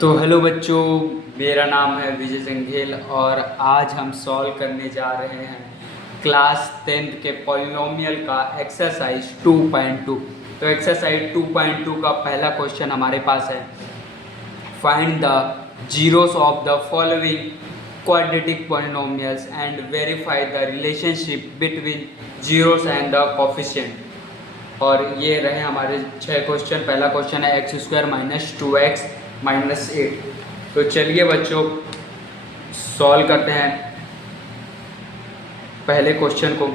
तो हेलो बच्चों, मेरा नाम है विजय जंघेल और आज हम सॉल्व करने जा रहे हैं क्लास 10th के पॉलिनोमियल का एक्सरसाइज 2.2। तो एक्सरसाइज 2.2 का पहला क्वेश्चन हमारे पास है, find the zeros of the following quadratic polynomials and verify the relationship between zeros and the coefficient. और ये रहे हमारे 6 क्वेश्चन। पहला क्वेश्चन है x² - 2x - 8। तो चलिए बच्चों सॉल्व करते हैं पहले क्वेश्चन को।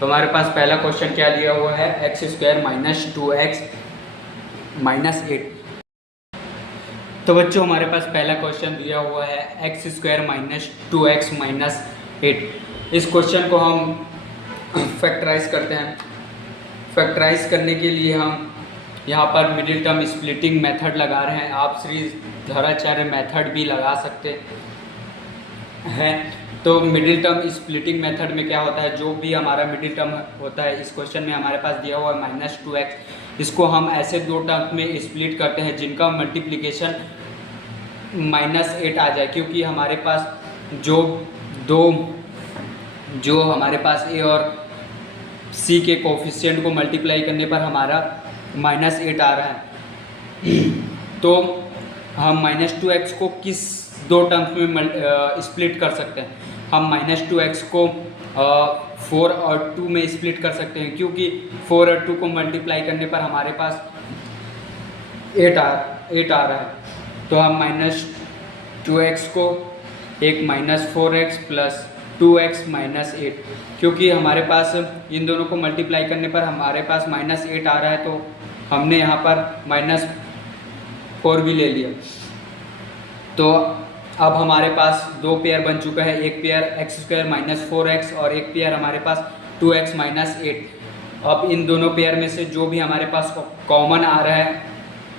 तो हमारे पास पहला क्वेश्चन क्या दिया हुआ है, x² - 2x - 8। तो बच्चों हमारे पास पहला क्वेश्चन दिया हुआ है x² - 2x - 8। इस क्वेश्चन को हम फैक्टराइज करते हैं। फैक्टराइज करने के लिए हम यहाँ पर मिडिल टर्म स्प्लिटिंग मेथड लगा रहे हैं। आप श्री धराचार्य मेथड भी लगा सकते हैं। तो मिडिल टर्म स्प्लिटिंग मेथड में क्या होता है, जो भी हमारा मिडिल टर्म होता है, इस क्वेश्चन में हमारे पास दिया हुआ है -2x, इसको हम ऐसे दो टर्म में स्प्लिट करते हैं जिनका मल्टीप्लिकेशन -8 आ जाए, क्योंकि हमारे पास जो हमारे पास a और c के कोफिशिएंट को मल्टीप्लाई करने पर हमारा -8 आ रहा है। तो हम -2x को किस दो टर्म्स में स्प्लिट कर सकते हैं। हम -2x को 4 और 2 में स्प्लिट कर सकते हैं, क्योंकि 4 और 2 को मल्टीप्लाई करने पर हमारे पास 8 आ रहा है। तो हम -2x को एक -4x + 2x - 8, क्योंकि हमारे पास इन दोनों को मल्टीप्लाई करने पर हमारे पास -8 आ रहा है, तो हमने यहाँ पर -4 भी ले लिया। तो अब हमारे पास दो पेयर बन चुका है, एक पेयर x² - 4x और एक पेयर हमारे पास 2x - 8। अब इन दोनों पेयर में से जो भी हमारे पास कॉमन आ रहा है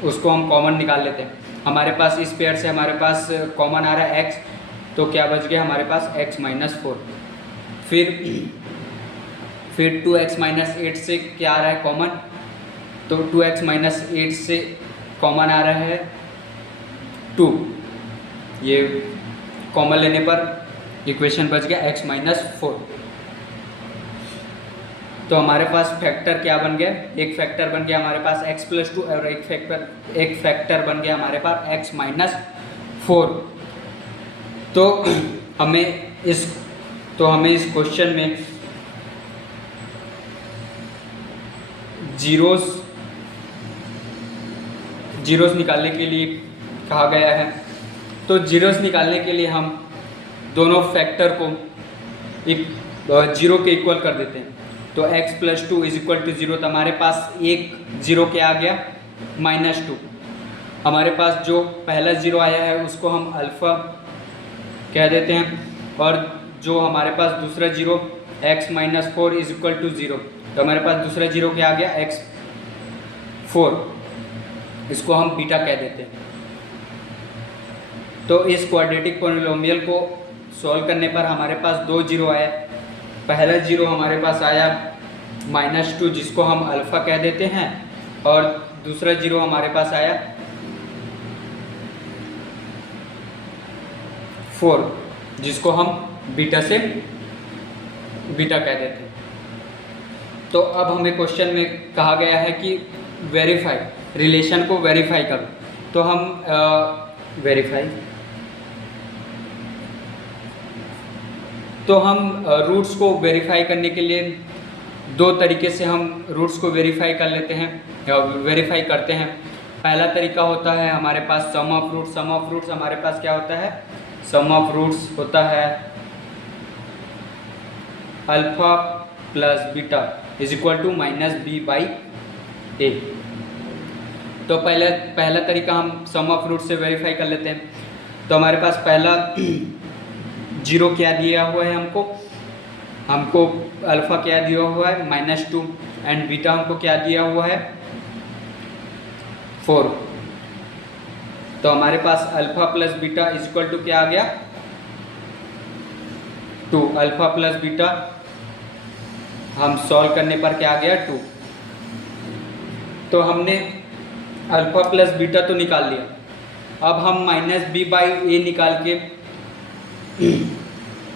उसको हम कॉमन निकाल लेते हैं। हमारे पास इस पेयर से हमारे पास कॉमन आ रहा है x, तो क्या बच गया हमारे पास x - 4। फिर 2x - 8 से क्या आ रहा है कॉमन, तो 2x - 8 से कॉमन आ रहा है 2। ये कॉमन लेने पर इक्वेशन बच गया x - 4। तो हमारे पास फैक्टर क्या बन गया, एक फैक्टर बन गया हमारे पास x + 2 और एक फैक्टर बन गया हमारे पास x - 4। तो हमें इस क्वेश्चन में जीरोस निकालने के लिए कहा गया है। तो जीरोस निकालने के लिए हम दोनों फैक्टर को जीरो के इक्वल कर देते हैं। तो x + 2 = 0। तो हमारे पास एक जीरो क्या आ गया, -2। हमारे पास जो पहला जीरो आया है उसको हम अल्फ़ा कह देते हैं, और जो हमारे पास दूसरा जीरो x - 4 = 0। तो हमारे पास दूसरा जीरो क्या आ गया, x4, इसको हम बीटा कह देते हैं। तो इस क्वाड्रेटिक पॉलिनोमियल को सॉल्व करने पर हमारे पास दो जीरो आया। पहला जीरो हमारे पास आया -2, जिसको हम अल्फ़ा कह देते हैं, और दूसरा जीरो हमारे पास आया 4, जिसको हम बीटा कह देते हैं। तो अब हमें क्वेश्चन में कहा गया है कि वेरीफाई, रिलेशन को वेरीफाई करो। तो हम रूट्स को वेरीफाई करने के लिए दो तरीके से हम रूट्स को वेरीफाई कर लेते हैं, वेरीफाई करते हैं। पहला तरीका होता है हमारे पास sum of roots. Sum of roots हमारे पास क्या होता है, सम ऑफ रूट्स होता है अल्फ़ा + बीटा = -b/a। तो पहला तरीका हम सम ऑफ रूट से वेरीफाई कर लेते हैं। तो हमारे पास पहला जीरो क्या दिया हुआ है, हमको अल्फ़ा क्या दिया हुआ है -2, एंड बीटा हमको क्या दिया हुआ है 4। तो हमारे पास अल्फ़ा + बीटा = क्या आ गया 2। अल्फ़ा + बीटा हम सॉल्व करने पर क्या आ गया 2। तो हमने अल्फ़ा + बीटा तो निकाल लिया, अब हम माइनस बी बाई ए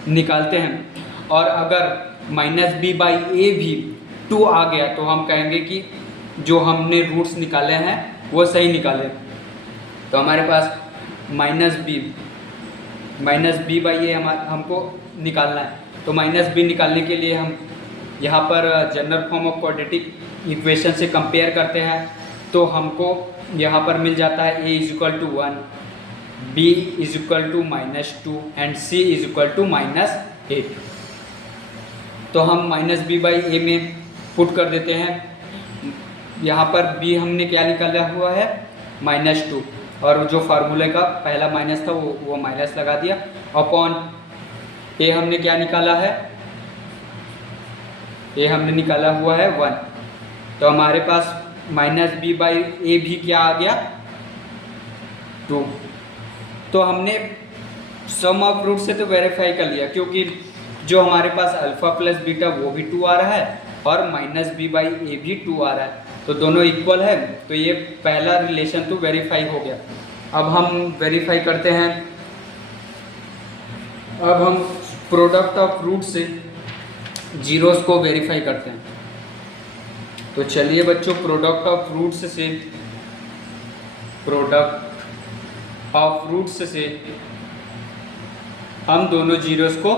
निकालते हैं, और अगर माइनस बी बाई ए भी 2 आ गया तो हम कहेंगे कि जो हमने रूट्स निकाले हैं वो सही निकाले। तो हमारे पास माइनस बी बाई ए हमको निकालना है। तो माइनस बी निकालने के लिए हम यहाँ पर general form of quadratic equation से कंपेयर करते हैं। तो हमको यहाँ पर मिल जाता है a is equal to 1, b is equal to -2 and c is equal to -8। तो हम माइनस बी बाई ए में पुट कर देते हैं। यहाँ पर b हमने क्या निकाला हुआ है, -2, और जो फार्मूले का पहला माइनस था वो माइनस लगा दिया, अपॉन a हमने क्या निकाला है, a हमने निकाला हुआ है 1। तो हमारे पास माइनस बी बाई ए भी क्या आ गया, 2। तो हमने सम ऑफ रूट से तो वेरीफाई कर लिया, क्योंकि जो हमारे पास अल्फ़ा प्लस बीटा वो भी 2 आ रहा है और माइनस बी बाई ए भी 2 आ रहा है, तो दोनों इक्वल है। तो ये पहला रिलेशन तो वेरीफाई हो गया। अब हम वेरीफाई करते हैं, अब हम प्रोडक्ट ऑफ रूट से जीरोस को वेरीफाई करते हैं। तो चलिए बच्चों, प्रोडक्ट ऑफ रूट्स से हम दोनों जीरोस को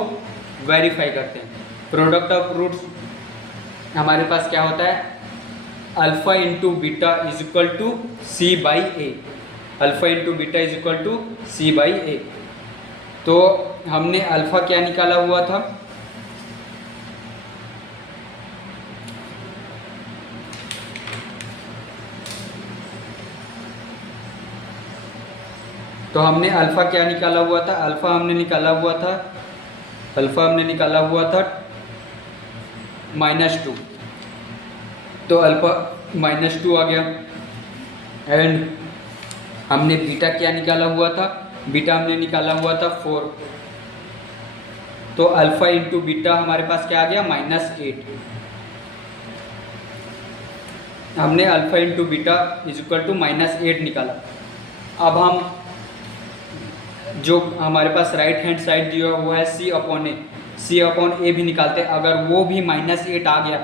वेरीफाई करते हैं। प्रोडक्ट ऑफ रूट्स हमारे पास क्या होता है, alpha into beta is equal to C by A, alpha into beta is equal to C by A. तो हमने अल्फ़ा क्या निकाला हुआ था, तो हमने अल्फ़ा क्या निकाला हुआ था, अल्फ़ा हमने निकाला हुआ था -2। तो अल्फ़ा -2 आ गया। एंड हमने बीटा क्या निकाला हुआ था, बीटा हमने निकाला हुआ था 4। तो अल्फ़ा इंटू बीटा हमारे पास क्या आ गया, -8। हमने alpha into beta is equal to -8 निकाला। अब हम जो हमारे पास राइट हैंड साइड दिया हुआ है सी अपॉन ए भी निकालते हैं। अगर वो भी -8 आ गया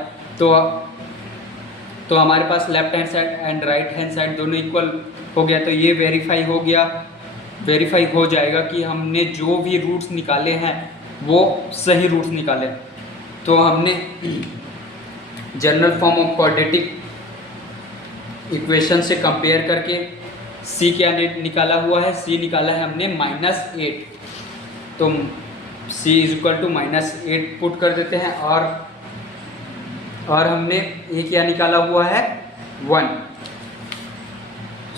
तो हमारे पास left hand side and right hand side दोनों इक्वल हो गया। तो ये वेरीफाई हो जाएगा कि हमने जो भी रूट्स निकाले हैं वो सही रूट्स निकाले। तो हमने general form of quadratic equation से कंपेयर करके c क्या निकाला हुआ है, c निकाला है हमने -8। तो c is equal to -8 put कर देते हैं, और हमने a क्या निकाला हुआ है, 1।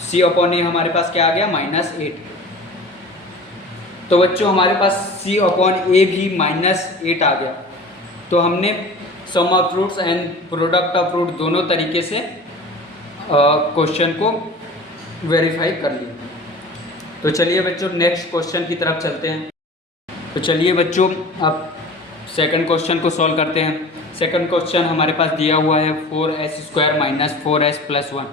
c अपॉन ए हमारे पास क्या आ गया, -8। तो बच्चों हमारे पास c अपॉन ए भी -8 आ गया। तो हमने sum of roots and product of root दोनों तरीके से क्वेश्चन को वेरीफाई कर लिया। तो चलिए बच्चों नेक्स्ट क्वेश्चन की तरफ चलते हैं। तो चलिए बच्चों अब सेकंड क्वेश्चन को सॉल्व करते हैं। सेकंड क्वेश्चन हमारे पास दिया हुआ है 4s² - 4s + 1।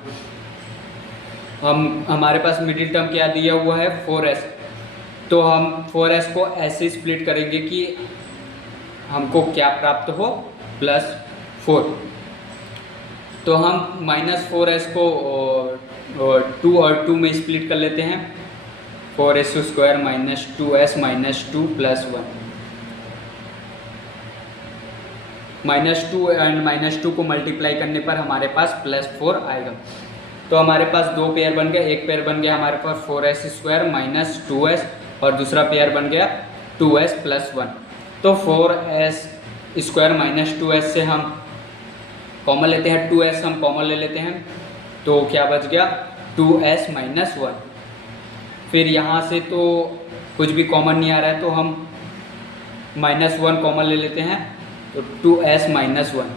हमारे पास मिडिल टर्म क्या दिया हुआ है, 4s। तो हम 4s को ऐसे स्प्लिट करेंगे कि हमको क्या प्राप्त हो, +4। तो हम -4s को 2 और 2 में स्प्लिट कर लेते हैं। 4s² - 2s - 2 + 1 -2 एंड -2 को मल्टीप्लाई करने पर हमारे पास +4 आएगा। तो हमारे पास दो पेयर बन गए, एक पेयर बन गया हमारे पास 4s² - 2s और दूसरा पेयर बन गया 2s + 1। तो 4s² - 2s से हम कॉमन लेते हैं, 2s हम कॉमन ले लेते हैं। तो क्या बच गया, 2s - 1। फिर यहाँ से तो कुछ भी कॉमन नहीं आ रहा है, तो हम -1 कॉमन ले लेते हैं। तो 2s - 1।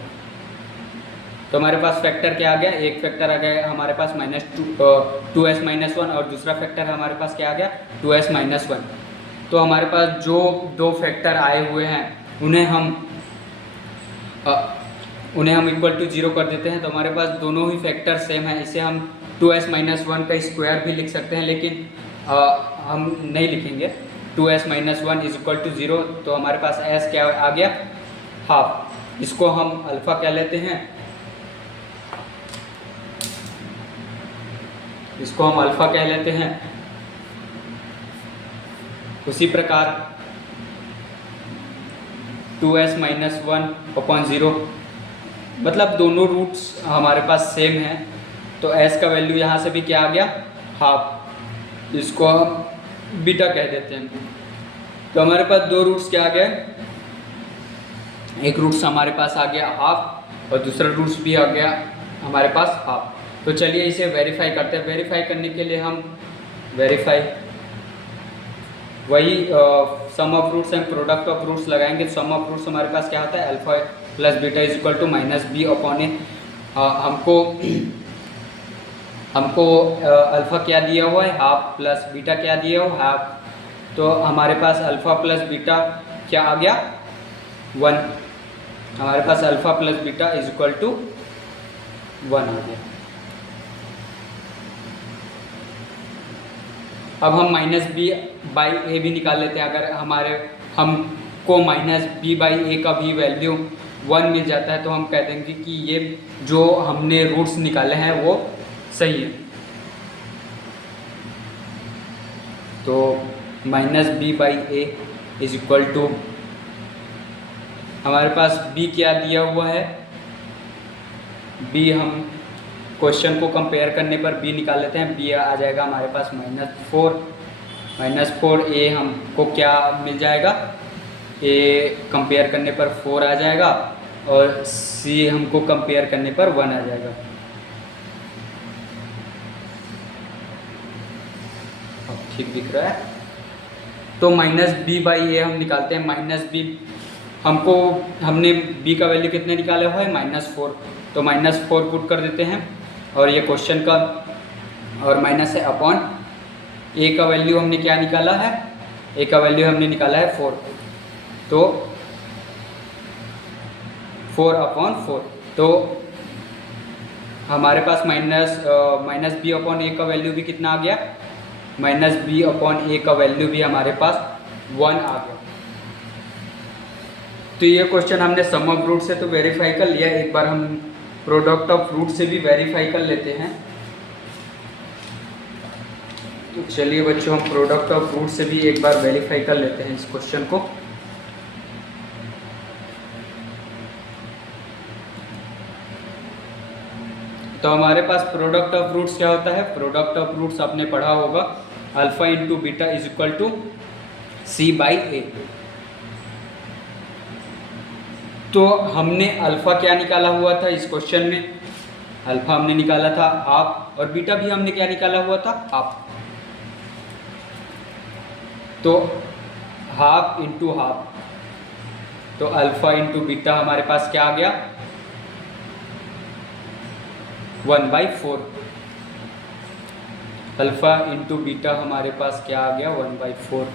तो हमारे पास फैक्टर क्या आ गया, एक फैक्टर आ गया हमारे पास -2s - 1 और दूसरा फैक्टर हमारे पास क्या आ गया, 2s - 1। तो हमारे पास जो दो फैक्टर आए हुए हैं उन्हें हम इक्वल टू 0 कर देते हैं। तो हमारे पास दोनों ही फैक्टर सेम है, इसे हम 2s माइनस वन का स्क्वायर भी लिख सकते हैं, लेकिन हम नहीं लिखेंगे। 2s minus one is equal to 0, तो हमारे पास s क्या आ गया, हाफ। इसको हम अल्फ़ा क्या लेते हैं, इसको हम अल्फ़ा क्या लेते हैं। उसी प्रकार 2s माइनस वन अपॉन 0, मतलब दोनों रूट्स हमारे पास सेम हैं, तो s का वैल्यू यहाँ से भी क्या आ गया, हाफ। इसको हम बीटा कह देते हैं। तो हमारे पास दो रूट्स क्या आ गए, एक रूट्स हमारे पास आ गया हाफ और दूसरा रूट्स भी आ गया हमारे पास हाफ। तो चलिए इसे वेरीफाई करते हैं। वेरीफाई करने के लिए हम वेरीफाई वही sum of roots and product of roots लगाएंगे। सम ऑफ रूट्स हमारे पास क्या होता है, alpha plus beta is equal to minus B upon A. हमको अल्फ़ा क्या दिया हुआ है, हाफ, प्लस बीटा क्या दिया हुआ, हाफ। तो हमारे पास अल्फ़ा प्लस बीटा क्या आ गया, 1। हमारे पास alpha plus beta is equal to 1 आ गया। अब हम माइनस बी बाई ए भी निकाल लेते हैं। अगर हमको माइनस बी बाई ए का भी वैल्यू 1 मिल जाता है तो हम कह देंगे कि ये जो हमने रूट्स निकाले हैं वो सही है। तो minus b by a is equal to, हमारे पास b क्या दिया हुआ है, b हम क्वेश्चन को कंपेयर करने पर b निकाल लेते हैं। b आ जाएगा हमारे पास -4 a हमको क्या मिल जाएगा, a कंपेयर करने पर 4 आ जाएगा और c हमको कंपेयर करने पर 1 आ जाएगा। अब ठीक दिख रहा है। तो माइनस बी बाई ए हम निकालते हैं। माइनस बी हमने b का वैल्यू कितने निकाला हुआ है, -4, तो -4 पुट कर देते हैं और ये क्वेश्चन का, और माइनस है अपॉन a का वैल्यू हमने क्या निकाला है, a का वैल्यू हमने निकाला है 4, तो 4 अपॉन 4। तो हमारे पास माइनस बी अपॉन ए का वैल्यू भी कितना आ गया, माइनस बी अपॉन ए का वैल्यू भी हमारे पास 1 आ गया। तो ये क्वेश्चन हमने सम ऑफ रूट से तो वेरीफाई कर लिया, एक बार हम प्रोडक्ट ऑफ रूट से भी वेरीफाई कर लेते हैं। तो चलिए बच्चों, हम प्रोडक्ट ऑफ रूट से भी एक बार वेरीफाई कर लेते हैं इस क्वेश्चन को। तो हमारे पास प्रोडक्ट ऑफ रूट्स क्या होता है, प्रोडक्ट ऑफ रूट्स आपने पढ़ा होगा, alpha into beta is equal to C by A. तो हमने अल्फ़ा क्या निकाला हुआ था इस क्वेश्चन में, अल्फ़ा हमने निकाला था हाफ, और बीटा भी हमने क्या निकाला हुआ था, हाफ। तो हाफ इंटू हाफ, तो अल्फ़ा इंटू बीटा हमारे पास क्या आ गया, 1/4। अल्फ़ा इंटू बीटा हमारे पास क्या आ गया, 1/4।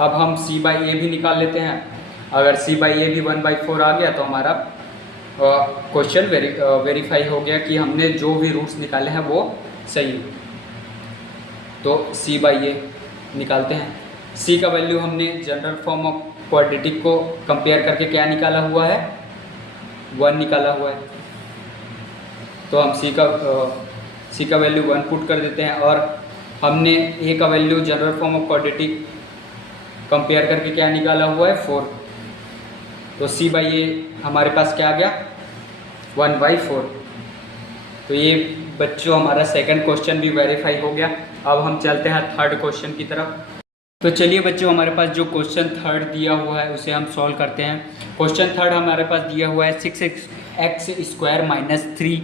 अब हम c बाई ए भी निकाल लेते हैं। अगर c बाई ए भी 1/4 आ गया तो हमारा क्वेश्चन वेरीफाई हो गया कि हमने जो भी रूट्स निकाले हैं वो सही है। तो c बाई ए निकालते हैं। c का वैल्यू हमने जनरल फॉर्म ऑफ क्वाड्रेटिक को कंपेयर करके क्या निकाला हुआ है, 1 निकाला हुआ है। तो हम c का वैल्यू 1 पुट कर देते हैं, और हमने a का value general form of quadratic compare करके क्या निकाला हुआ है, 4। तो c बाई ए हमारे पास क्या आ गया, 1/4। तो ये बच्चों हमारा सेकंड क्वेश्चन भी वेरीफाई हो गया। अब हम चलते हैं थर्ड क्वेश्चन की तरफ। तो चलिए बच्चों, हमारे पास जो क्वेश्चन थर्ड दिया हुआ है उसे हम सॉल्व करते हैं। क्वेश्चन थर्ड हमारे पास दिया हुआ है 6x² - 3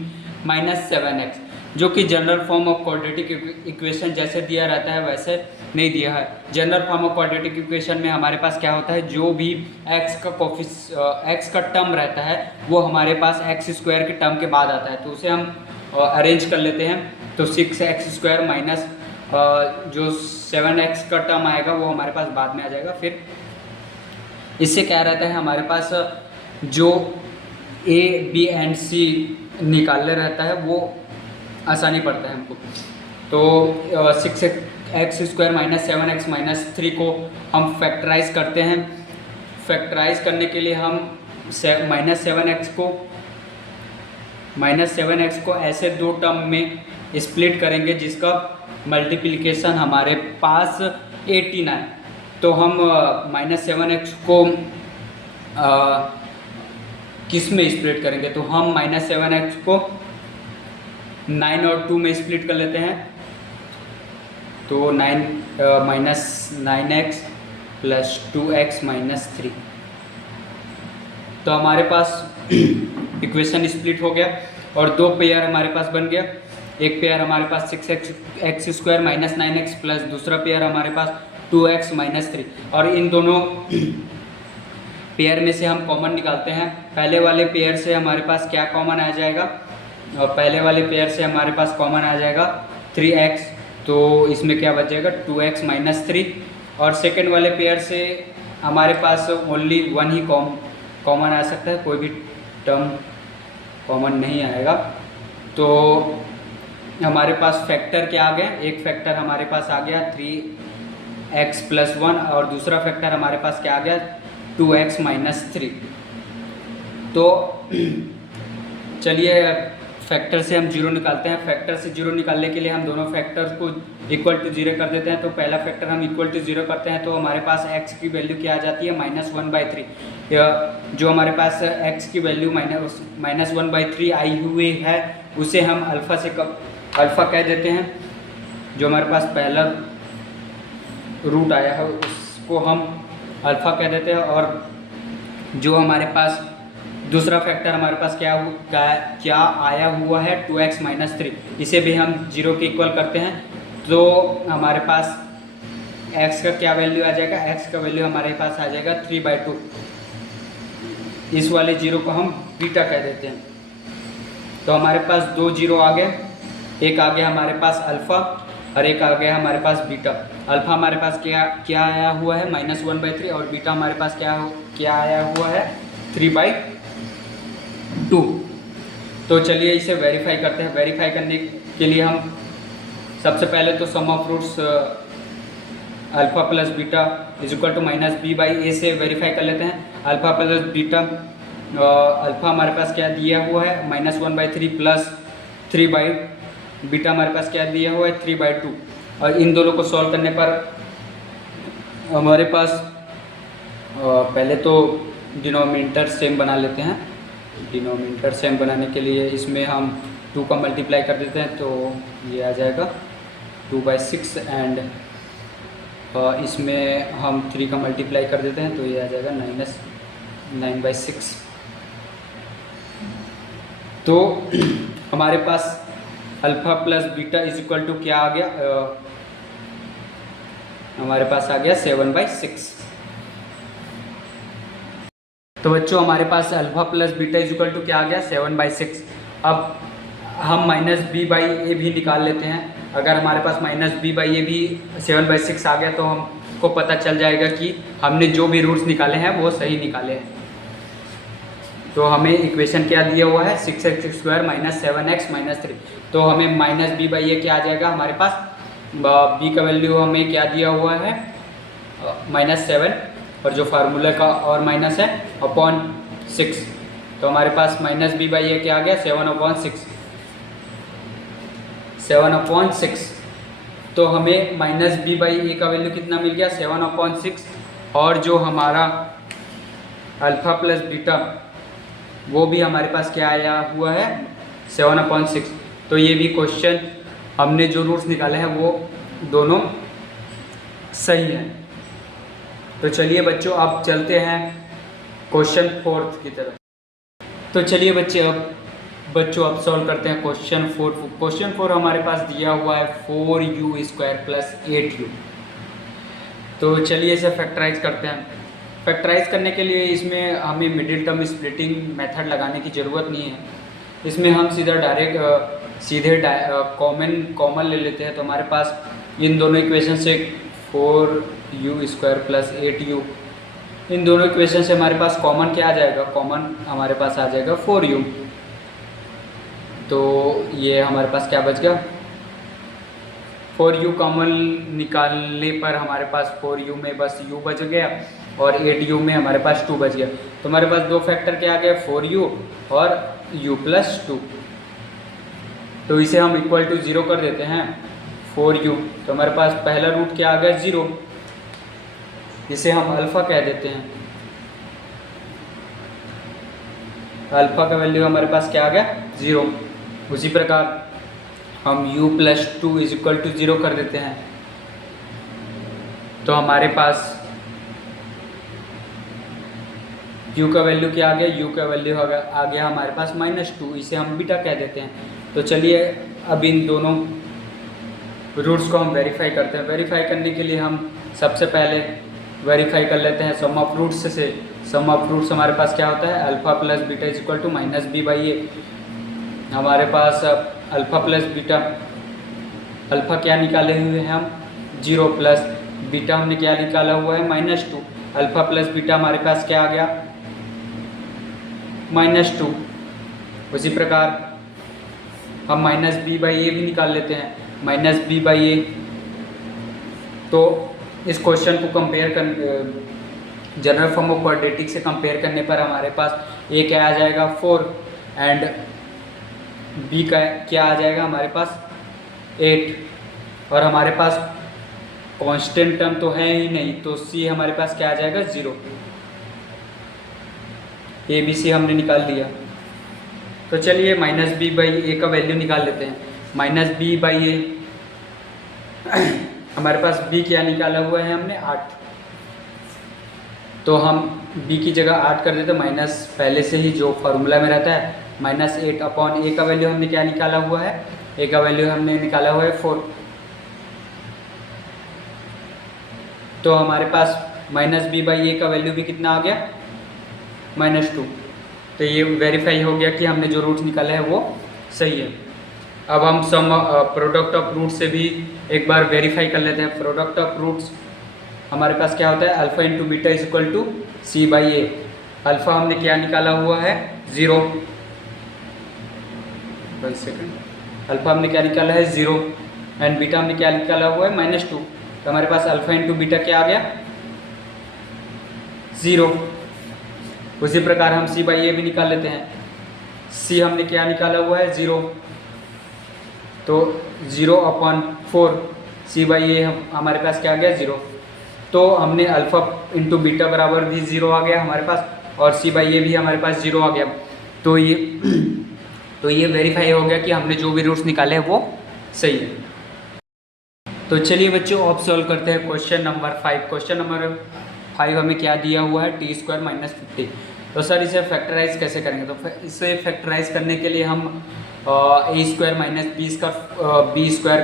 - 7x, जो कि general form of quadratic equation जैसे दिया रहता है वैसे नहीं दिया है। General form of quadratic equation में हमारे पास क्या होता है, जो भी x का टर्म रहता है वो हमारे पास x² के टर्म के बाद आता है, तो उसे हम अरेंज कर लेते हैं। तो 6x² माइनस जो 7x का टर्म आएगा वो हमारे पास बाद में आ जाएगा। फिर इससे क्या रहता है, हमारे पास जो a b एंड c निकालने रहता है वो आसानी पड़ता है हमको। तो 6x² माइनस 7x माइनस 3 को हम फैक्टराइज करते हैं। फैक्टराइज करने के लिए हम माइनस 7x को ऐसे दो टर्म में स्प्लिट करेंगे जिसका मल्टीप्लिकेशन हमारे पास 18 है। तो हम माइनस 7x को किस में स्प्लिट करेंगे, तो हम माइनस 7x को 9 और 2 में स्प्लिट कर लेते हैं। तो minus 9x plus 2x minus 3, तो हमारे पास इक्वेशन स्प्लिट हो गया और दो पेयर हमारे पास बन गया। एक पेयर हमारे पास 6x² माइनस 9x प्लस दूसरा पेयर हमारे पास 2x माइनस 3, और इन दोनों पेयर में से हम कॉमन निकालते हैं। पहले वाले पेयर से हमारे पास क्या कॉमन आ जाएगा, और पहले वाले पेयर से हमारे पास कॉमन आ जाएगा 3x, तो इसमें क्या बच जाएगा 2x माइनस 3, और सेकेंड वाले पेयर से हमारे पास ओनली 1 ही कॉमन आ सकता है, कोई भी टर्म कॉमन नहीं आएगा। तो हमारे पास फैक्टर क्या आ गया, एक फैक्टर हमारे पास आ गया 3x प्लस 1 और दूसरा फैक्टर हमारे पास क्या आ गया 2x माइनस 3। तो चलिए फैक्टर से हम 0 निकालते हैं। फैक्टर से 0 निकालने के लिए हम दोनों फैक्टर्स को इक्वल टू 0 कर देते हैं। तो पहला फैक्टर हम इक्वल टू 0 करते हैं तो हमारे पास x की वैल्यू क्या आ जाती है -1/3। जो हमारे पास x की वैल्यू -1/3 आई हुई है उसे हम अल्फ़ा कह देते हैं। जो हमारे पास पहला रूट आया है उसको हम अल्फ़ा कह देते हैं, और जो हमारे पास दूसरा फैक्टर हमारे पास क्या आया हुआ है 2x माइनस 3, इसे भी हम 0 के इक्वल करते हैं। तो हमारे पास x का क्या वैल्यू आ जाएगा, x का वैल्यू हमारे पास आ जाएगा 3/2। इस वाले 0 को हम बीटा कह देते हैं। तो हमारे पास दो 0 आ गए, एक आ गया हमारे पास अल्फ़ा और एक आ गया हमारे पास बीटा। अल्फ़ा हमारे पास क्या आया हुआ है -1/3 और बीटा हमारे पास क्या आया हुआ है 3/2। तो चलिए इसे वेरीफाई करते हैं। वेरीफाई करने के लिए हम सबसे पहले तो sum of roots alpha plus beta is equal to -b/a से वेरीफाई कर लेते हैं। अल्फ़ा प्लस बीटा, अल्फ़ा हमारे पास क्या दिया हुआ है -1/3 प्लस 3/, बीटा हमारे पास क्या दिया हुआ है 3/2, और इन दोनों को सॉल्व करने पर हमारे पास पहले तो डिनोमिनेटर सेम बना लेते हैं। डिनोमिनेटर सेम बनाने के लिए इसमें हम 2 का मल्टीप्लाई कर देते हैं, तो ये आ जाएगा 2/6 एंड इसमें हम 3 का मल्टीप्लाई कर देते हैं तो ये आ जाएगा -9/6। तो हमारे पास alpha plus beta is equal to क्या आ गया, हमारे पास आ गया 7/6। तो बच्चों हमारे पास alpha plus beta is equal to क्या आ गया 7/6। अब हम -b/a भी निकाल लेते हैं। अगर हमारे पास -b/a भी 7/6 आ गया तो हमको पता चल जाएगा कि हमने जो भी रूट्स निकाले हैं वो सही निकाले हैं। तो हमें इक्वेशन क्या दिया हुआ है 6x² माइनस 7x माइनस 3, तो हमें -b/a क्या आ जाएगा हमारे पास, b का वैल्यू हमें क्या दिया हुआ है -7, और जो फार्मूला का और माइनस है अपॉन 6, तो हमारे पास -b/a क्या आ गया 7/6। तो हमें -b/a का वैल्यू कितना मिल गया 7/6, और जो हमारा अल्फ़ा प्लस बीटा वो भी हमारे पास क्या आया हुआ है 7/6। तो ये भी क्वेश्चन हमने जो रूट्स निकाले हैं वो दोनों सही हैं। तो चलिए बच्चों अब चलते हैं क्वेश्चन 4 की तरफ। तो चलिए बच्चों अब सॉल्व करते हैं क्वेश्चन 4। क्वेश्चन 4 हमारे पास दिया हुआ है 4u² प्लस 8u। तो चलिए इसे फैक्टराइज करते हैं। फैक्टराइज करने के लिए इसमें हमें मिडिल टर्म स्प्लिटिंग मेथड लगाने की ज़रूरत नहीं है। इसमें हम सीधे कॉमन ले लेते हैं। तो हमारे पास इन दोनों इक्वेशन से 4u² प्लस 8u, इन दोनों इक्वेशन से हमारे पास कॉमन क्या आ जाएगा, कॉमन हमारे पास आ जाएगा 4u। तो ये हमारे पास क्या बच गया, 4u कॉमन निकालने पर हमारे पास 4u में बस u बच गया और 8u में हमारे पास 2 बच गया। तो हमारे पास दो फैक्टर क्या आ गया, 4u और u प्लस 2। तो इसे हम इक्वल टू 0 कर देते हैं 4u। तो हमारे पास पहला रूट क्या आ गया, 0, इसे हम अल्फ़ा कह देते हैं। अल्फ़ा का वैल्यू हमारे पास क्या आ गया, 0। उसी प्रकार हम u plus 2 is equal to 0 कर देते हैं। तो हमारे पास u का वैल्यू क्या आ गया, u का वैल्यू आ गया हमारे पास -2, इसे हम बीटा कह देते हैं। तो चलिए अब इन दोनों रूट्स को हम वेरीफाई करते हैं। वेरीफाई करने के लिए हम सबसे पहले वेरीफाई कर लेते हैं सम ऑफ रूट्स से। सम ऑफ रूट्स हमारे पास क्या होता है, alpha plus beta is equal to -b/a। हमारे पास अल्फ़ा प्लस बीटा, अल्फ़ा क्या निकाले हुए हैं हम, 0 प्लस बीटा हमने क्या निकाला हुआ है, -2। अल्फ़ा प्लस बीटा हमारे पास क्या आ गया, -2। उसी प्रकार हम -b/a भी निकाल लेते हैं, -b/a। तो इस क्वेश्चन को कंपेयर कर जनरल फॉर्म ऑफ क्वाड्रेटिक से कंपेयर करने पर हमारे पास a क्या आ जाएगा, 4 एंड b का क्या आ जाएगा हमारे पास, 8। और हमारे पास कांस्टेंट टर्म तो है ही नहीं, तो c हमारे पास क्या आ जाएगा, 0। a b c हमने निकाल दिया। तो चलिए -b/a का वैल्यू निकाल लेते हैं। -b/a हमारे पास b क्या निकाला हुआ है हमने, 8। तो हम b की जगह 8 कर देते, माइनस पहले से ही जो फार्मूला में रहता है -8/a का वैल्यू हमने क्या निकाला हुआ है, a का वैल्यू हमने निकाला हुआ है 4। तो हमारे पास -b/a का वैल्यू भी कितना आ गया, -2। तो ये वेरीफाई हो गया कि हमने जो रूट्स निकाले हैं वो सही है। अब हम सम प्रोडक्ट ऑफ रूट से भी एक बार वेरीफाई कर लेते हैं। प्रोडक्ट ऑफ रूट्स हमारे पास क्या होता है, alpha into beta is equal to c/a। Alpha हमने क्या निकाला हुआ है, 0। 1 सेकेंड। अल्फ़ा हमने क्या निकाला है, 0 एंड बीटा हमने क्या निकाला हुआ है, -2। तो हमारे पास अल्फ़ा इंटू बीटा क्या आ गया, 0। उसी प्रकार हम c/a भी निकाल लेते हैं। c हमने क्या निकाला हुआ है, 0। तो 0/4 c/a हमारे पास क्या आ गया, 0। तो हमने अल्फ़ा इंटू बीटा बराबर भी 0 आ गया हमारे पास, और c/a भी हमारे पास 0 आ गया। तो ये वेरीफाई हो गया कि हमने जो भी रूट्स निकाले हैं वो सही है। तो चलिए बच्चों अब सॉल्व करते हैं क्वेश्चन नंबर 5। क्वेश्चन नंबर 5 हमें क्या दिया हुआ है, t² - 50। तो सर इसे फैक्टराइज कैसे करेंगे, तो इसे फैक्टराइज करने के लिए हम a² - b²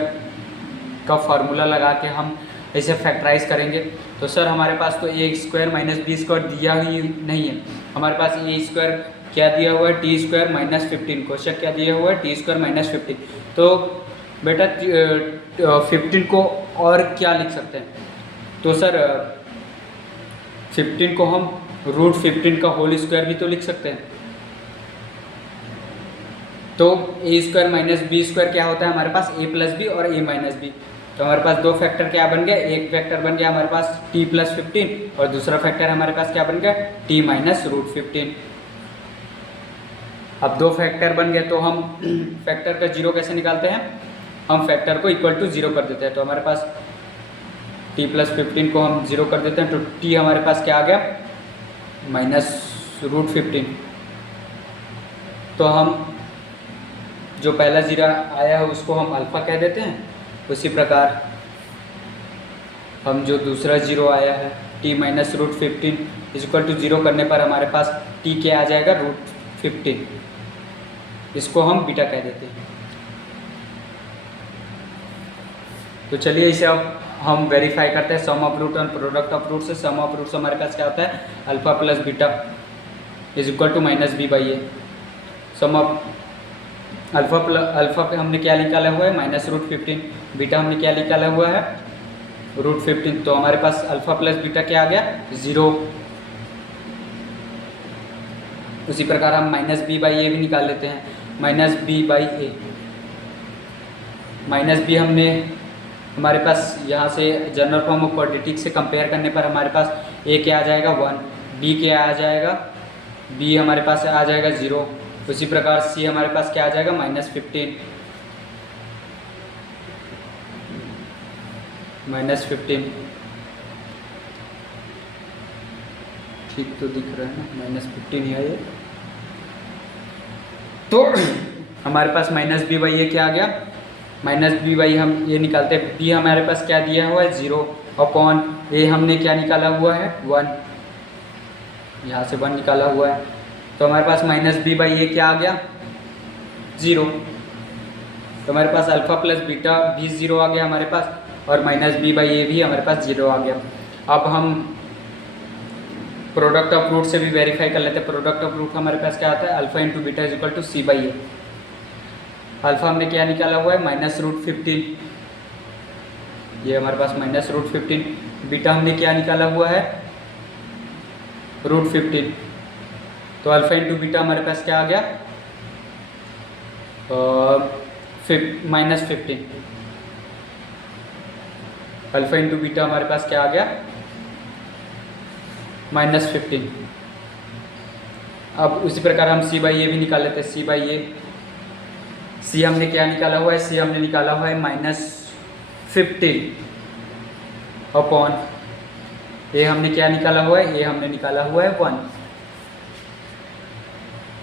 का फार्मूला लगा के हम इसे फैक्टराइज करेंगे। तो सर हमारे पास तो a² - b² दिया ही नहीं है, हमारे पास a² क्या दिया हुआ है, t² - 15। क्वेश्चन क्या दिया हुआ है, t² - 15। तो बेटा 15 को और क्या लिख सकते हैं, तो सर 15 को हम √15 का होल स्क्वायर भी तो लिख सकते हैं। तो a² - b² क्या होता है हमारे पास, a + b और a - b। तो हमारे पास दो फैक्टर क्या बन गया, एक फैक्टर बन गया हमारे पास t + 15 और दूसरा फैक्टर हमारे पास क्या बन गया, t - √15। अब दो फैक्टर बन गए तो हम फैक्टर का 0 कैसे निकालते हैं, हम फैक्टर को इक्वल टू 0 कर देते हैं। तो हमारे पास t + 15 को हम 0 कर देते हैं, तो t हमारे पास क्या आ गया, -√15। तो हम जो पहला 0 आया है उसको हम अल्फ़ा कह देते हैं। उसी प्रकार हम जो दूसरा 0 आया है t - √15 = 0 करने पर हमारे पास t क्या आ जाएगा, √15। इसको हम बीटा कह देते हैं। तो चलिए इसे अब हम वेरीफाई करते हैं सम ऑफ रूट और प्रोडक्ट ऑफ रूट से। सम ऑफ रूट्स हमारे पास क्या होता है, alpha plus beta is equal to -b/a। Sum of alpha पे हमने क्या निकाला हुआ है, -√15। बीटा हमने क्या निकाला हुआ है, √15। तो हमारे पास अल्फ़ा प्लस बीटा क्या आ गया, 0। उसी प्रकार हम -b/a भी निकाल लेते हैं। Minus b by a. Minus b हमने हमारे पास यहाँ से जनरल फॉर्म ऑफ क्वाड्रेटिक से कंपेयर करने पर हमारे पास ए क्या आ जाएगा 1, बी क्या आ जाएगा, बी हमारे पास आ जाएगा 0। उसी प्रकार सी हमारे पास क्या आ जाएगा -15, -15 ठीक तो दिख रहा है ना, -15 ही है ये। तो हमारे पास माइनस बी बाई ये क्या आ गया, माइनस बी बाई हम ये निकालते हैं, बी हमारे पास क्या दिया हुआ है 0 अपॉन ए हमने क्या निकाला हुआ है 1, यहाँ से 1 निकाला हुआ है। तो हमारे पास माइनस बी बाई ये क्या आ गया 0। तो हमारे पास अल्फ़ा प्लस बीटा भी 0 आ गया हमारे पास, और माइनस बी बाई ये भी हमारे पास 0 आ गया। अब हम प्रोडक्ट ऑफ रूट से भी वेरीफाई कर लेते हैं। प्रोडक्ट ऑफ रूट हमारे पास क्या आता है, alpha into beta is equal to C by a. Alpha हमने क्या निकाला हुआ है -√15, ये हमारे पास -√15। बीटा हमने क्या निकाला हुआ है √15। तो अल्फा इंटू बीटा हमारे पास क्या आ गया -15। अल्फा इंटू बीटा हमारे पास क्या आ गया -15। अब उसी प्रकार हम सी बाई ए भी निकाल लेते हैं। सी बाई ए, सी हमने क्या निकाला हुआ है, सी हमने निकाला हुआ है -15 अपॉन ए हमने क्या निकाला हुआ है, ए हमने निकाला हुआ है 1।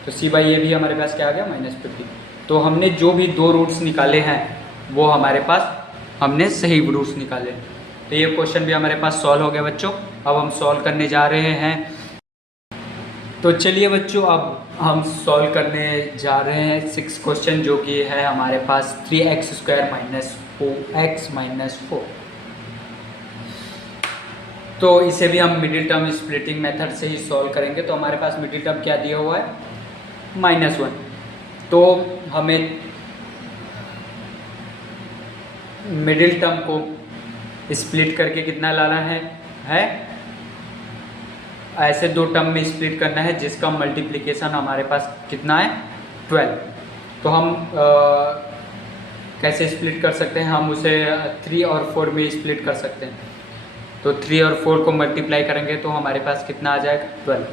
तो सी बाई ए भी हमारे पास क्या आ गया -15। तो हमने जो भी दो रूट्स निकाले हैं वो हमारे पास हमने सही रूट्स निकाले। तो ये क्वेश्चन भी हमारे पास सॉल्व हो गया बच्चों। अब हम सॉल्व करने जा रहे हैं। तो चलिए बच्चों, अब हम सॉल्व करने जा रहे हैं 6 क्वेश्चन, जो कि है हमारे पास 3x² - 4x - 4। तो इसे भी हम मिडिल टर्म स्प्लिटिंग मेथड से ही सॉल्व करेंगे। तो हमारे पास मिडिल टर्म क्या दिया हुआ है -1। तो हमें मिडिल टर्म को स्प्लिट करके कितना लाना है ऐसे दो टर्म में स्प्लिट करना है जिसका मल्टीप्लिकेशन हमारे पास कितना है 12। तो हम कैसे स्प्लिट कर सकते हैं, हम उसे 3 और 4 में स्प्लिट कर सकते हैं। तो 3 और 4 को मल्टीप्लाई करेंगे तो हमारे पास कितना आ जाएगा 12।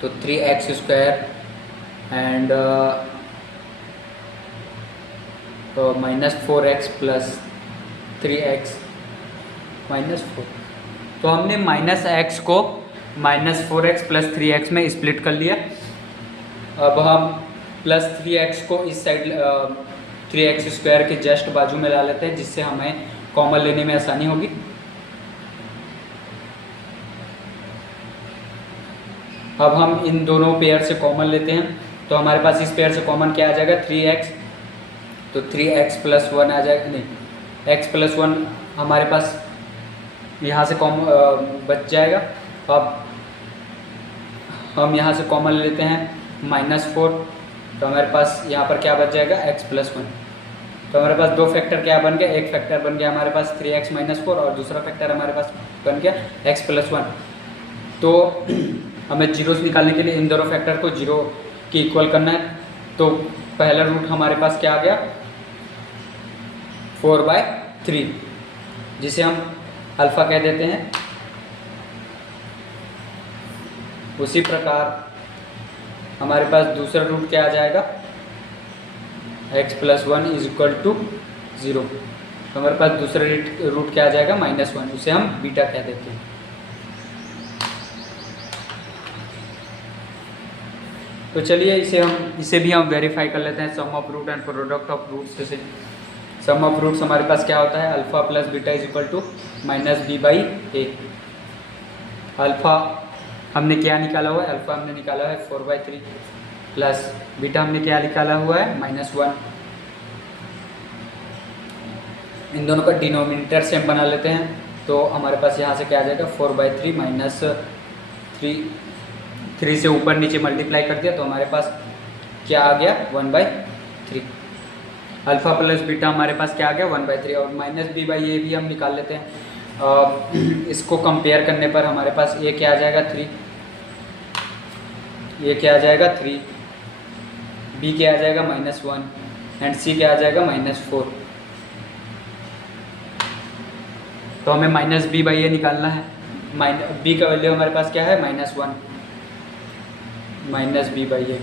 तो 3x² एंड -4x + 3x - 4। तो हमने -x को -4x + 3x में स्प्लिट कर लिया। अब हम +3x को इस साइड 3x² के जस्ट बाजू में ला लेते हैं, जिससे हमें कॉमन लेने में आसानी होगी। अब हम इन दोनों पेयर से कॉमन लेते हैं। तो हमारे पास इस पेयर से कॉमन क्या आ जाएगा 3x। तो 3x + 1 आ जाएगा, नहीं x + 1 हमारे पास यहाँ से बच जाएगा। अब हम यहाँ से कॉमन लेते हैं -4। तो हमारे पास यहाँ पर क्या बच जाएगा x + 1। तो हमारे पास दो फैक्टर क्या बन गया, एक फैक्टर बन गया हमारे पास 3x - 4 और दूसरा फैक्टर हमारे पास बन गया x + 1। तो हमें जीरोस निकालने के लिए इन दोनों फैक्टर को 0 के इक्वल करना है। तो पहला रूट हमारे पास क्या आ गया 4/3, जिसे हम अल्फ़ा कह देते हैं। उसी प्रकार हमारे पास दूसरा रूट क्या आ जाएगा x + 1 = 0। तो हमारे पास दूसरा रूट क्या आ जाएगा -1, उसे हम बीटा कह देते हैं। तो चलिए इसे भी हम वेरीफाई कर लेते हैं sum of root and product of roots से। सम ऑफ रूट्स हमारे पास क्या होता है अल्फ़ा + बीटा = -b/a। अल्फ़ा हमने क्या निकाला हुआ है, अल्फ़ा हमने निकाला है 4/3 प्लस बीटा हमने क्या निकाला हुआ है -1। इन दोनों का डिनोमिनेटर सेम बना लेते हैं। तो हमारे पास यहाँ से क्या आ जाएगा 4/3 - 3 से ऊपर नीचे मल्टीप्लाई कर दिया तो हमारे पास क्या आ गया 1/3। अल्फ़ा प्लस बीटा हमारे पास क्या आ गया 1/3। और -b/a भी हम निकाल लेते हैं। इसको कंपेयर करने पर हमारे पास ये क्या आ जाएगा 3, ये क्या आ जाएगा 3, b बी क्या आ जाएगा -1 एंड सी क्या आ जाएगा -4। तो हमें -b/a निकालना है। बी का वैल्यू हमारे पास क्या है -1 -b/a।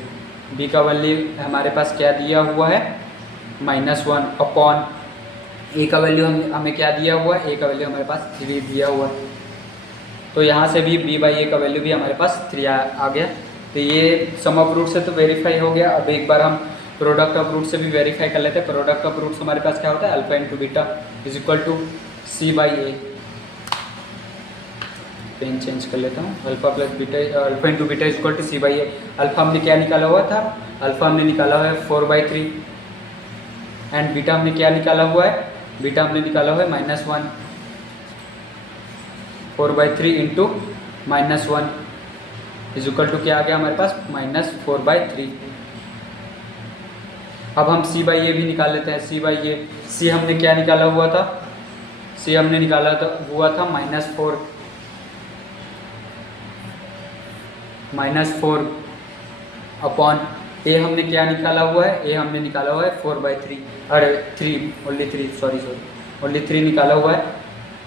बी का वैल्यू हमारे पास क्या दिया हुआ है -1 अपॉन ए का वैल्यू हमें क्या दिया हुआ है, ए का वैल्यू हमारे पास 3 दिया हुआ है। तो यहाँ से भी b/a का वैल्यू भी हमारे पास 3 आ गया। तो ये सम ऑफ रूट से तो वेरीफाई हो गया। अब एक बार हम प्रोडक्ट ऑफ रूट से भी वेरीफाई कर लेते हैं। प्रोडक्ट ऑफ रूट्स हमारे पास क्या होता है, alpha into beta is equal to c/a। Pen change कर लेता हूँ। Alpha plus beta, alpha into beta is equal to c/a। Alpha हमने क्या निकाला हुआ था, अल्फा हमने निकाला हुआ है 4/3 एंड बीटा हमने क्या निकाला हुआ है, बीटा हमने निकाला हुआ है -1। 4/3 इंटू -1 इज इक्वल टू क्या आ गया हमारे पास -4/3। अब हम c/a भी निकाल लेते हैं। c/a, c हमने क्या निकाला हुआ था, c हमने निकाला हुआ था -4 अपॉन ए हमने क्या निकाला हुआ है, ए हमने निकाला हुआ है 4/3 अरे 3 ओनली 3 निकाला हुआ है।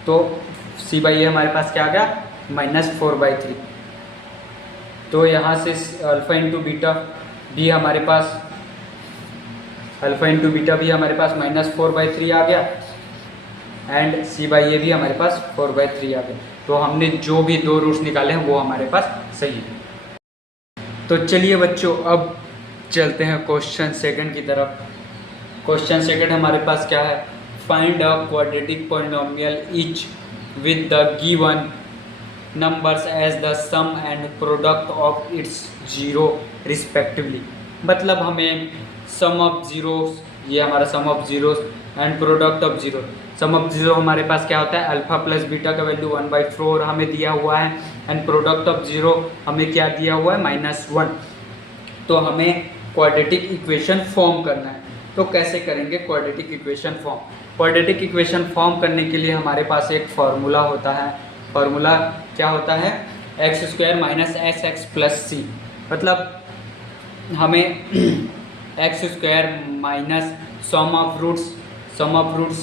तो c/a हमारे पास क्या आ गया -4/3। तो यहाँ से अल्फा इंटू बीटा भी हमारे पास -4/3 आ गया एंड c/a भी हमारे पास 4/3 आ गया। तो हमने जो भी दो रूट्स निकाले हैं वो हमारे पास सही है। तो चलिए बच्चों अब चलते हैं क्वेश्चन सेकंड की तरफ। क्वेश्चन सेकंड हमारे पास क्या है, find a quadratic polynomial each with the given numbers as the sum and product of its zero respectively. मतलब हमें सम ऑफ जीरोस, ये हमारा sum of zeros and product of zero. Sum of zero हमारे पास क्या होता है, alpha plus beta का वैल्यू 1/4 हमें दिया हुआ है एंड प्रोडक्ट ऑफ जीरो हमें क्या दिया हुआ है -1। तो हमें क्वाड्रेटिक इक्वेशन फॉर्म करना है। तो कैसे करेंगे quadratic equation form? Quadratic equation form करने के लिए हमारे पास एक फार्मूला होता है। फार्मूला क्या होता है, x² - sx + c। मतलब हमें x² minus sum of roots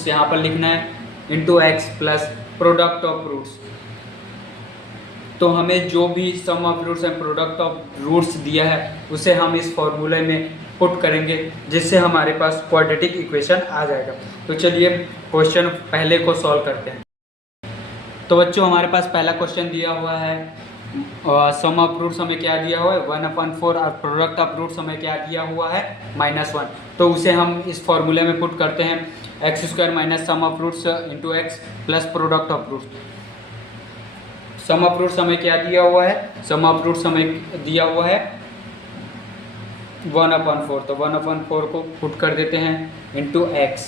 यहाँ पर लिखना है into x plus product of roots. तो हमें जो भी sum of roots and product of roots दिया है उसे हम इस फॉर्मूले में पुट करेंगे, जिससे हमारे पास क्वाड्रेटिक इक्वेशन आ जाएगा। तो चलिए क्वेश्चन पहले को सॉल्व करते हैं। तो बच्चों हमारे पास पहला क्वेश्चन दिया हुआ है, सम ऑफ रूट्स हमें क्या दिया हुआ है 1/4 और प्रोडक्ट ऑफ रूट्स हमें क्या दिया हुआ है -1। तो उसे हम इस फॉर्मूले में पुट करते हैं, x² minus sum of roots into x plus product of roots. Sum of roots हमें क्या दिया हुआ है, सम ऑफ रूट्स हमें दिया हुआ है 1/4। तो 1/4 को पुट कर देते हैं into x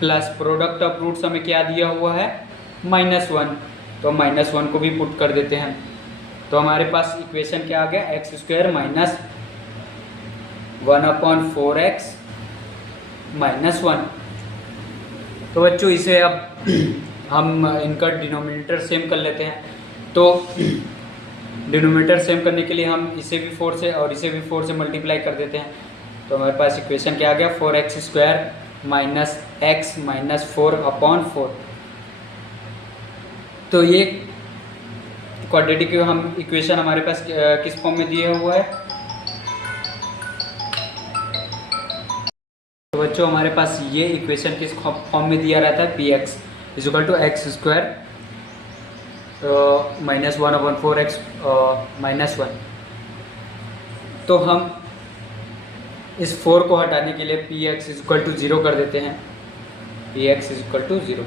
plus product of roots हमें क्या दिया हुआ है -1। तो -1 को भी पुट कर देते हैं। तो हमारे पास इक्वेशन क्या आ गया, x² माइनस 1/4x -1। तो बच्चों इसे अब हम इनका डिनोमिनेटर सेम कर लेते हैं। तो डिनोमिनेटर सेम करने के लिए हम इसे भी 4 से और इसे भी 4 से मल्टीप्लाई कर देते हैं। तो हमारे पास इक्वेशन क्या आ गया, 4x² माइनस x माइनस 4/4। तो ये क्वाड्रेटिक हम इक्वेशन हमारे पास किस फॉर्म में दिया हुआ है। तो बच्चों हमारे पास ये इक्वेशन किस फॉर्म में दिया रहता है, px = x² माइनस 1/4x -1। तो हम इस 4 को हटाने के लिए px = 0 कर देते हैं। px = 0।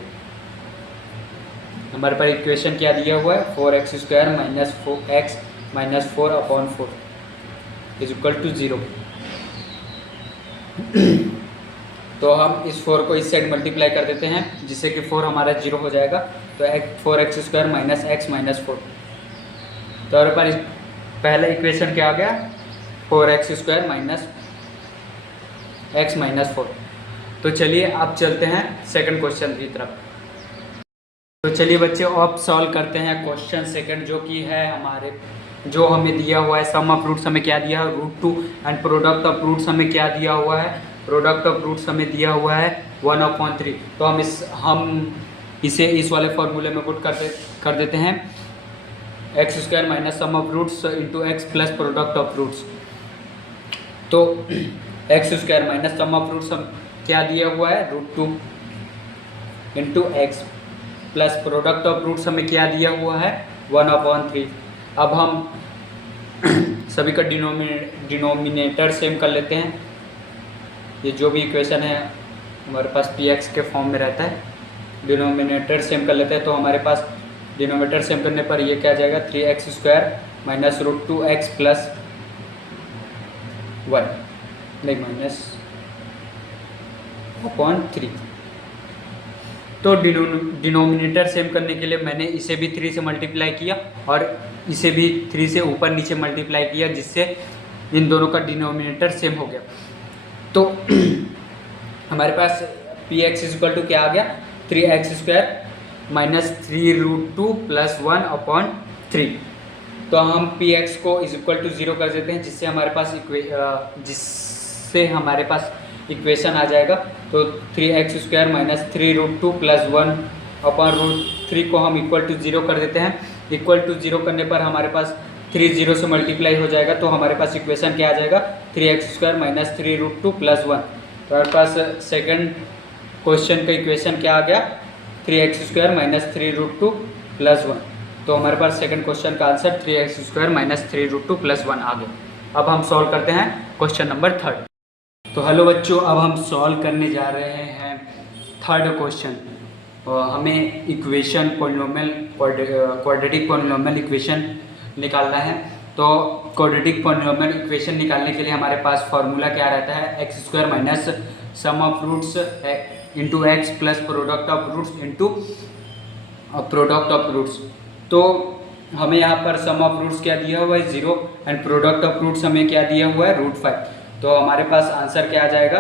हमारे पास इक्वेशन क्या दिया हुआ है, 4x² माइनस 4x माइनस 4/4 = 0। तो हम इस 4 को इस साइड मल्टीप्लाई कर देते हैं, जिससे कि 4 हमारा 0 हो जाएगा। तो 4x² माइनस x माइनस 4। तो हमारे पास पहला इक्वेशन क्या आ गया, 4x² माइनस x माइनस 4। तो चलिए अब चलते हैं सेकंड क्वेश्चन की तरफ। तो चलिए बच्चे अब सॉल्व करते हैं क्वेश्चन सेकंड, जो कि है हमारे जो हमें दिया हुआ है सम ऑफ रूट्स हमें क्या दिया है √2 एंड प्रोडक्ट ऑफ रूट्स हमें क्या दिया हुआ है, प्रोडक्ट ऑफ रूट्स हमें दिया हुआ है 1/3। तो हम इसे इस वाले फॉर्मूले में पुट कर देते हैं x² minus sum of roots into x plus product of roots. तो x² minus sum of roots हम क्या दिया हुआ है √2 into x plus product of roots हमें क्या दिया हुआ है 1/3। अब हम सभी का डिनोमिनेटर सेम कर लेते हैं। ये जो भी इक्वेशन है हमारे पास px के फॉर्म में रहता है, डिनोमिनेटर सेम कर लेते हैं। तो हमारे पास डिनोमिनेटर सेम करने पर ये क्या आ जाएगा 3x² माइनस √2x प्लस 1 नहीं -/3। तो डिनोमिनेटर सेम करने के लिए मैंने इसे भी 3 से मल्टीप्लाई किया और इसे भी 3 से ऊपर नीचे मल्टीप्लाई किया, जिससे इन दोनों का डिनोमिनेटर सेम हो गया। तो हमारे पास px इक्वल टू क्या आ गया 3x² माइनस 3√2 प्लस 1/3। तो हम px को इक्वल टू 0 कर देते हैं, जिससे हमारे पास इक्वेशन आ जाएगा। तो 3x² माइनस 3√2 प्लस 1/√3 को हम इक्वल टू 0 कर देते हैं। इक्वल टू 0 करने पर हमारे पास 3 0 से मल्टीप्लाई हो जाएगा। तो हमारे पास इक्वेशन क्या आ जाएगा 3x² माइनस 3√2 प्लस 1। तो हमारे पास सेकंड क्वेश्चन का इक्वेशन क्या आ गया 3x² माइनस 3√2 प्लस 1। तो हमारे पास सेकंड क्वेश्चन का आंसर 3x² माइनस 3√2 प्लस 1 आ गया। अब हम सॉल्व करते हैं क्वेश्चन नंबर 3। तो हेलो बच्चों, अब हम सॉल्व करने जा रहे हैं थर्ड क्वेश्चन। हमें इक्वेशन क्वाड्रेटिक पॉलिनोमियल इक्वेशन निकालना है। तो क्वाड्रेटिक पॉलिनोमियल इक्वेशन निकालने के लिए हमारे पास फार्मूला क्या रहता है x² minus sum of roots into x plus product of roots into product of roots. तो हमें यहाँ पर सम ऑफ रूट्स क्या दिया हुआ है 0 एंड प्रोडक्ट ऑफ रूट्स हमें क्या दिया हुआ है √5। तो हमारे पास आंसर क्या आ जाएगा,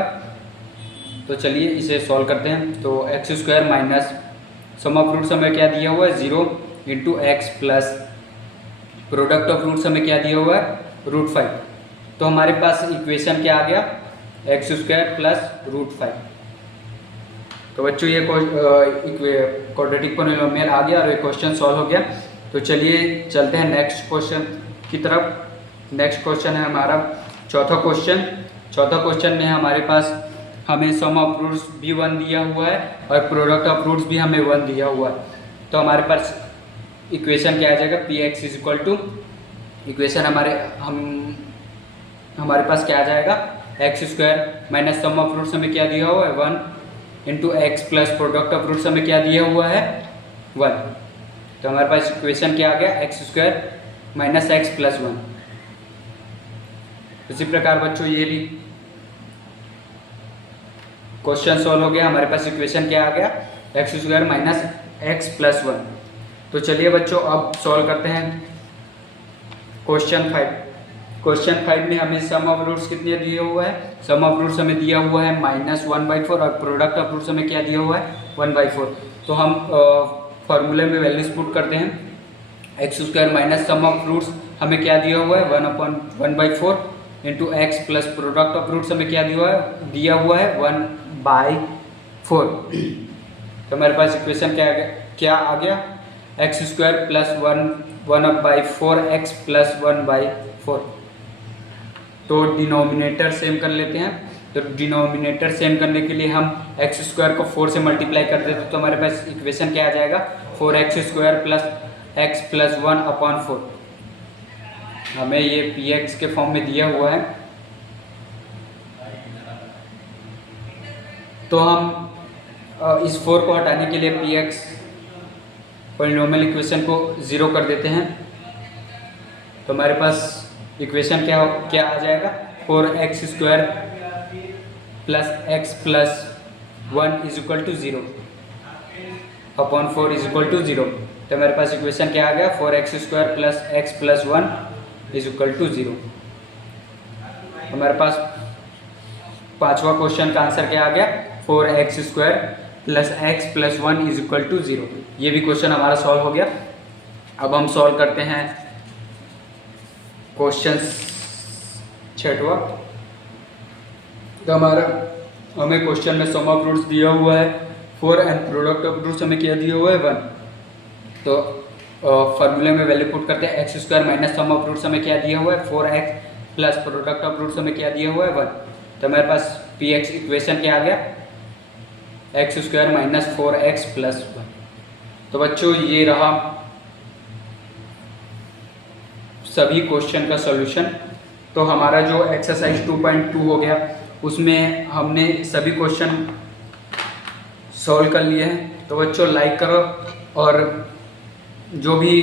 तो चलिए इसे सॉल्व करते हैं। तो x² minus sum of roots हमें क्या दिया हुआ है 0 into x plus product of roots हमें क्या दिया हुआ है √5। तो हमारे पास इक्वेशन क्या आ गया x² प्लस √5। तो बच्चों ये क्वाड्रेटिक पॉलिनोमियल आ गया और ये क्वेश्चन सॉल्व हो गया। तो चलिए चलते हैं नेक्स्ट क्वेश्चन की तरफ। नेक्स्ट क्वेश्चन है हमारा चौथा क्वेश्चन। चौथा क्वेश्चन में हमारे पास हमें सम ऑफ रूट्स भी 1 दिया हुआ है और प्रोडक्ट ऑफ रूट्स भी हमें 1 दिया हुआ है। तो हमारे पास इक्वेशन क्या आ जाएगा px इक्वल टू इक्वेशन हमारे पास क्या आ जाएगा x² minus sum of roots हमें क्या दिया हुआ है 1 into x plus product of roots हमें क्या दिया हुआ है 1। तो हमारे पास इक्वेशन क्या आ गया x² माइनस एक्स प्लस 1। इसी प्रकार बच्चों ये भी क्वेश्चन सॉल्व हो गया। हमारे पास इक्वेशन क्या आ गया x² माइनस एक्स प्लस 1। तो चलिए बच्चों अब सॉल्व करते हैं क्वेश्चन 5। क्वेश्चन 5 में हमें सम ऑफ रूट्स कितने दिए हुआ है, सम ऑफ रूट्स हमें दिया हुआ है -1/4 और प्रोडक्ट ऑफ रूट्स हमें क्या दिया हुआ है 1/4। तो हम फॉर्मूले में वैल्यूज पुट करते हैं। x² minus sum of roots हमें क्या दिया हुआ है 1/4 into x plus product of roots हमें क्या दिया हुआ है 1/4। तो हमारे पास इक्वेशन क्या आ गया x² प्लस 1/4 एक्स प्लस 1/4। तो डिनोमिनेटर सेम कर लेते हैं। तो डिनोमिनेटर सेम करने के लिए हम x² को 4 से मल्टीप्लाई कर देते हैं। तो हमारे पास इक्वेशन क्या आ जाएगा 4x² प्लस एक्स प्लस 1/4। हमें ये px के फॉर्म में दिया हुआ है। तो हम इस 4 को हटाने के लिए px पॉलिनोमियल इक्वेशन को 0 कर देते हैं। तो हमारे पास इक्वेशन क्या आ जाएगा 4x² plus x plus 1 is equal to 0 upon 4 is equal to 0। तो हमारे पास इक्वेशन क्या आ गया 4x² plus x plus 1 is equal to 0। हमारे पास पांचवा क्वेश्चन का आंसर क्या आ गया 4x² plus x plus 1 is equal to 0। ये भी क्वेश्चन हमारा सॉल्व हो गया। अब हम सॉल्व करते हैं क्वेश्चन 6वां। तो हमें क्वेश्चन में सम ऑफ रूट्स दिया हुआ है 4 एंड प्रोडक्ट ऑफ रूट्स हमें क्या दिया हुआ है 1। तो फार्मूले में वैल्यू पुट करते हैं x square minus sum of roots हमें क्या दिया हुआ है 4x plus product of roots हमें क्या दिया हुआ है 1। तो हमारे पास पी एक्स इक्वेशन क्या आ गया x square minus 4x plus 1। तो बच्चों ये रहा सभी क्वेश्चन का सॉल्यूशन। तो हमारा जो एक्सरसाइज 2.2 हो गया उसमें हमने सभी क्वेश्चन सॉल्व कर लिए हैं। तो बच्चों लाइक करो और जो भी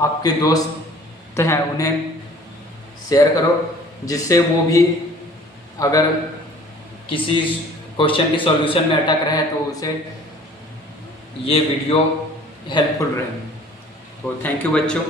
आपके दोस्त हैं उन्हें शेयर करो, जिससे वो भी अगर किसी क्वेश्चन के सॉल्यूशन में अटक रहे तो उसे ये वीडियो हेल्पफुल रहे। तो थैंक यू बच्चों।